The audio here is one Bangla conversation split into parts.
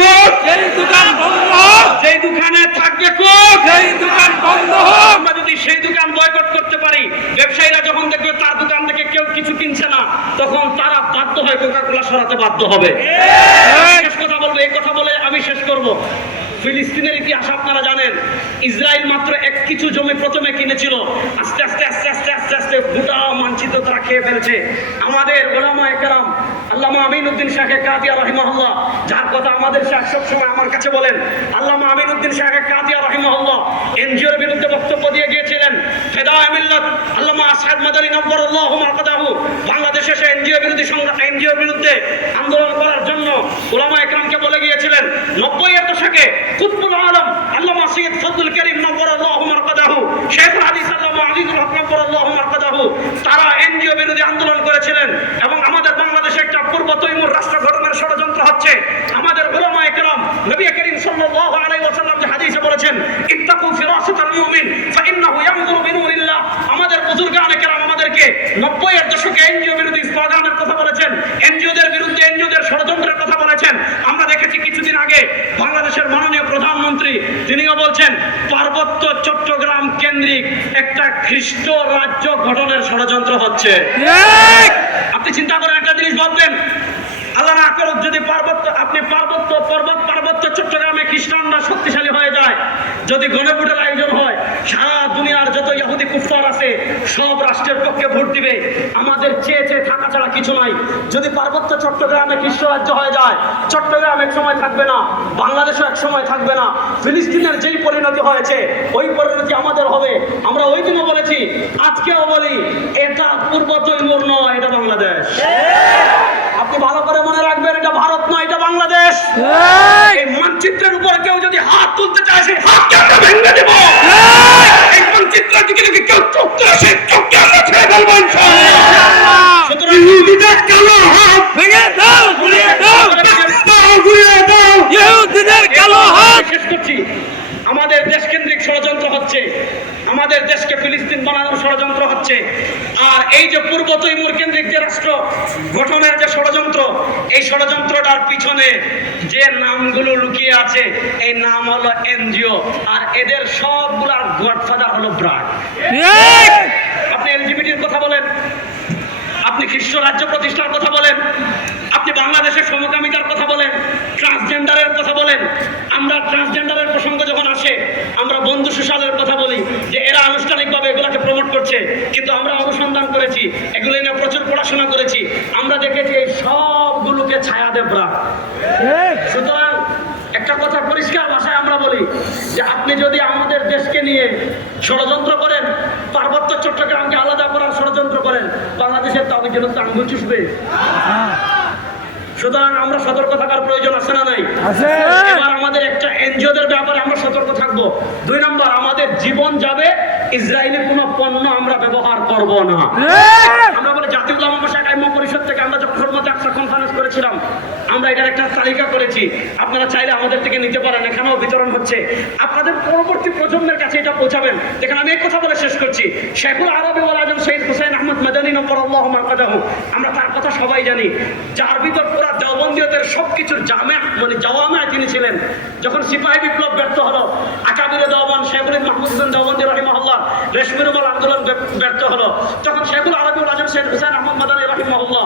কোক যেই দোকান বন্ধ যেই দোকানে থাকবে কোক যেই দোকান বন্ধ হোক আমরা যদি সেই দোকান বয়কট করতে পারি ব্যবসায়ীরা যখন দেখবে তার দোকান থেকে কেউ কিছু কিনছে না তখন তারা বাধ্য হয় কোকা কোলা সরাতে বাধ্য হবে। শেষ কথা বলব এই কথা বলে আমি শেষ করব। ফিলিস্তিনের ইতিহাস আপনারা জানেন ইসরায়েল মাত্র এক কিছু জমি প্রথমে কিনেছিল। আস্তে আস্তে আস্তে আস্তে আস্তে আস্তে গোটা মানচিত্র তারা খেয়ে ফেলেছে। আমাদের ওলামা একরাম, আল্লামা আমিনুদ্দিন শাহে কাদিয়া রহিমাহুল্লাহ, যার কথা আমাদের শাহ সবসময় আমার কাছে বলেন, আল্লামা আমিনুদ্দিন শাহে কাদিয়া রহিমাহুল্লাহ এনজিওর বিরুদ্ধে বক্তব্য দিয়ে গিয়েছিলেন ফেদায় মিল্লাত, আল্লামা আসাদ মাদানী নব্বর আল্লাহ মারকাদাহু বাংলাদেশে সে এনজিও বিরোধী সংগ্রাম এনজিওর বিরুদ্ধে আন্দোলন করার জন্য ওলামা একরামকে বলে গিয়েছিলেন নব্বই এর দশকে কুতুবুল আলম আল্লামা সৈয়দ ফজলুল করিম নব্বর আল্লাহ মারকাদাহু শেখুল হাদিস আল্লামা আজিজুল হক নব্বর আল্লাহ মারকাদাহু তারা এনজিও বিরোধী আন্দোলন করেছিলেন এবং আমাদের বাংলাদেশে একটা পূর্ব তৈমুর রাষ্ট্র গঠনের ষড়যন্ত্র হচ্ছে আমাদের ওলামা একরাম নবী করিম সাল্লাল্লাহু আলাইহি ওয়াসাল্লাম যে হাদিসে বলেছেন ইত্তাকু ফিরাসাতাল মুমিন ফাইন্নাহু ইয়ানজুরু বিনুরিল্লাহ। আমাদের বুজুর্গানে কেরাম আমাদেরকে 90 এর দশকে এনজিও বিরোধী স্লোগানের কথা বলেছেন এনজিওদের বিরুদ্ধে এনজিওদের ষড়যন্ত্রের কথা বলেছেন। আমরা দেখেছি কিছুদিন আগে বাংলাদেশের মাননীয় প্রধানমন্ত্রী তিনিও বলছেন পার্বত্য চট্টগ্রাম কেন্দ্রিক একটা খ্রিস্ট রাজ্য গঠনের ষড়যন্ত্র হচ্ছে। আপনি চিন্তা করেন একটা জিনিস ভাববেন আল্লাহ না করুক যদি পার্বত্য আপনি পার্বত্য পর্বত খ্রিস্টানরা শক্তিশালী হয়ে যায় যদি গণভোটের আয়োজন হয় সারা দুনিয়ার যত ইহুদি কুফার আছে সব রাষ্ট্রের পক্ষে ভোট দিবে। আমাদের চেয়ে চেয়ে থাকা ছাড়া কিছু নাই। যদি পার্বত্য চট্টগ্রামে খ্রিস্ট রাজ্য হয়ে যায় চট্টগ্রাম এক সময় থাকবে না বাংলাদেশও এক সময় থাকবে না। ফিলিস্তিনের যেই পরিণতি হয়েছে ওই পরিণতি আমাদের হবে। আমরা ওই দিনও বলেছি আজকেও বলি এটা পূর্ব তৈমুর নয় এটা বাংলাদেশ। আপনি ভালো করে মনে রাখবেন এটা ভারত নয় এটা বাংলাদেশ। মানচিত্রের উপর কেউ যদি হাত তুলতে চায় সেই হাতকে আমরা ভেঙে দেব এই মানচিত্রের দিকে যদি কেউ চোখ তুলে সেই চোখকে আমরা ছেড়ে ফেলব ইনশাআল্লাহ সুতরাং ইহুদিদের কালো হাত ভেঙে দাও গুলিয়ে দাও দাও, ঘুরিয়ে দাও ইহুদিদের কালো হাত শেষ করছি আমাদের দেশকেন্দ্রিক ষড়যন্ত্র হচ্ছে আমাদের দেশকে ফিলিস্তিন বানানোর ষড়যন্ত্র হচ্ছে। আর এই যে পূর্ব তৈমুর কেন্দ্রিক যে রাষ্ট্র গঠনের যে ষড়যন্ত্র এই ষড়যন্ত্রটার পিছনে যে নামগুলো লুকিয়ে আছে এই নাম হলো এনজিও। আর এদের সবগুলার গডফাদার হলো ব্রাড। আপনি এলজিবিটির কথা বলেন আপনি খ্রিস্ট রাজ্য প্রতিষ্ঠার কথা বলেন আপনি বাংলাদেশের সমকামিতার কথা বলেন ট্রান্সজেন্ডারের কথা বলেন। আমরা ট্রান্সজেন্ডারের প্রসঙ্গ যখন আসে আমরা বন্ধু সুশালের কথা বলি যে এরা আনুষ্ঠানিকভাবে এগুলাকে করছে কিন্তু আমরা অনুসন্ধান করেছি এগুলো নিয়ে প্রচুর পড়াশোনা করেছি। আমরা দেখেছি এই সবগুলোকে ছায়া দেবরা সুতরাং একটা কথা পরিষ্কার ভাষায় আমরা বলি যে আপনি যদি আমাদের দেশকে নিয়ে ষড়যন্ত্র করেন পার্বত্য চট্টগ্রামকে আলাদা করার ষড়যন্ত্র করেন বাংলাদেশের তো আমি জন্য আঙ্গুল চুষবে। সুতরাং আমরা সতর্ক থাকার প্রয়োজন আছে না নাই? এবার আমাদের একটা এনজিওদের ব্যাপারে আমরা সতর্ক থাকব। দুই নম্বর আমাদের জীবন যাবে ইসরায়েলি কোনো পণ্য আমরা ব্যবহার করব না। আমরা বলে জাতীয় উলামা পরিষদ থেকে আমরা যখন একটা কনফারেন্স করেছিলাম আমরা এটার একটা তালিকা করেছি। আপনারা চাইলে আমাদের থেকে নিতে পারেন এখানেও বিতরণ হচ্ছে। আপনাদের পরবর্তী প্রজন্মের কাছে এটা পৌঁছাবেন। দেখেন আমি এই কথা বলে শেষ করছি। শেখুল আরবি ওয়াল আজম শহীদ হুসাইন আহমদ মাদানী নব্বর আল্লাহ মারকাদাহু আমরা তার কথা সবাই জানি। যার ভিতর পুরা দেওবন্দীয়দের সবকিছুর জামে মানে জাওয়ামে তিনি ছিলেন। যখন সিপাহী বিপ্লব ব্যর্থ হলো রেশমি রুমাল আন্দোলন ব্য- ব্যর্থ হলো। তখন শেখুল আরবি ওয়াল আজম শেখ হুসাইন আহমদ মাদানী রাহিমহল্লা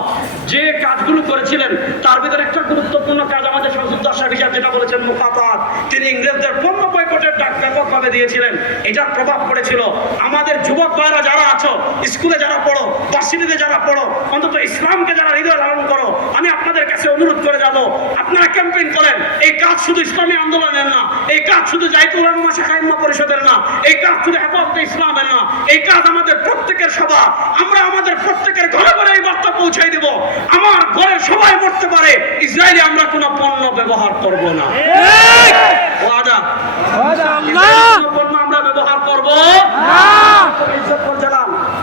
যে কাজগুলো করেছিলেন, তার ভিতরে একটা গুরুত্বপূর্ণ কাজ আমাদের সংসদ দর্শক হিসাব যেটা বলেছেন মুখাপাত তিনি ইংরেজদের পণ্য বয়কটের ব্যাপকভাবে দিয়েছিলেন এটার প্রভাব পড়েছিল। আমাদের যুবক ভাইরা যারা আছো স্কুলে যারা পড়ো ভার্সিটিতে যারা পড়ো অন্তত ইসলামকে যারা হৃদয় লালন করো আমি আপনাদের কাছে অনুরোধ করে যাব আপনারা ক্যাম্পেইন করেন এই কাজ শুধু ইসলামী আন্দোলনের না এই কাজ শুধু জাইতুল রহমান শাখাইম্মা পরিষদের না এই কাজ শুধু হেফাজতে ইসলামের না এই কাজ আমাদের প্রত্যেকের সভা আমরা আমাদের প্রত্যেকের ঘরে ঘরে এই বার্তা পৌঁছাই দেব আমার ঘরে সবাই পড়তে পারে ইসরায়েলি আমরা কোনো পণ্য ব্যবহার করব না। ঠিক। ওয়াদা আল্লাহ ইসরায়েলি কোনো পণ্য আমরা ব্যবহার করব?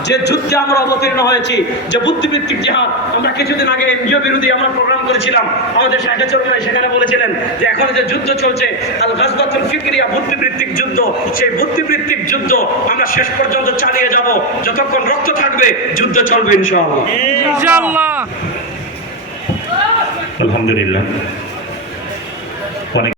যে যুদ্ধে আমরা অবতীর্ণ হয়েছি যে বুদ্ধিভিত্তিক জেহাদ আমরা কিছুদিন আগে এনজিও বিরোধী আমরা প্রোগ্রাম করেছিলাম আমাদের শাখা চৌধুরী সেখানে বলেছিলেন যে এখন যে যুদ্ধ চলছে আল গাজবাতুল ফিক্রিয়া বুদ্ধিবৃত্তিক যুদ্ধ সেই বুদ্ধিবৃত্তিক যুদ্ধ আমরা শেষ পর্যন্ত চালিয়ে যাব। যতক্ষণ রক্ত থাকবে যুদ্ধ চলবে ইনশাআল্লাহ। ইনশাআল্লাহ। আলহামদুলিল্লাহ।